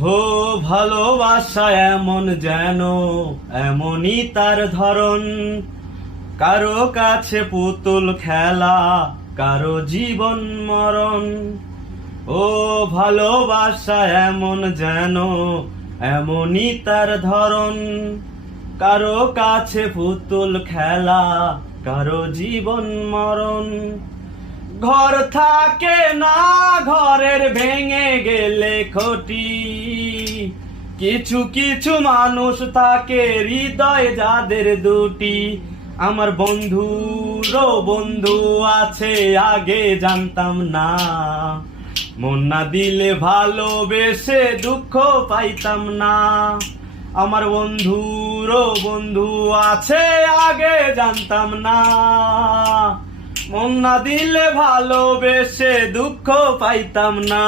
হো ভালোবাসা এমন যেন এমনই তার ধরন, কারো কাছে পুতুল খেলা, কারো জীবন মরণ। ও ভালোবাসা এমন যেন এমনই তার ধরন, কারো কাছে পুতুল খেলা, কারো জীবন মরণ। ঘর থাকে না, ঘরের ভেঙে গেলে ক্ষতি, কিছু কিছু মানুষ থাকে হৃদয় যাদের দুটি। আমার বন্ধুরও বন্ধু আছে, আগে জানতাম না, মন না দিলে ভালোবেসে দুঃখ পাইতাম না। আমার বন্ধুরও বন্ধু আছে, আগে জানতাম না, মন না দিলে ভালোবেসে দুঃখ পাইতাম না।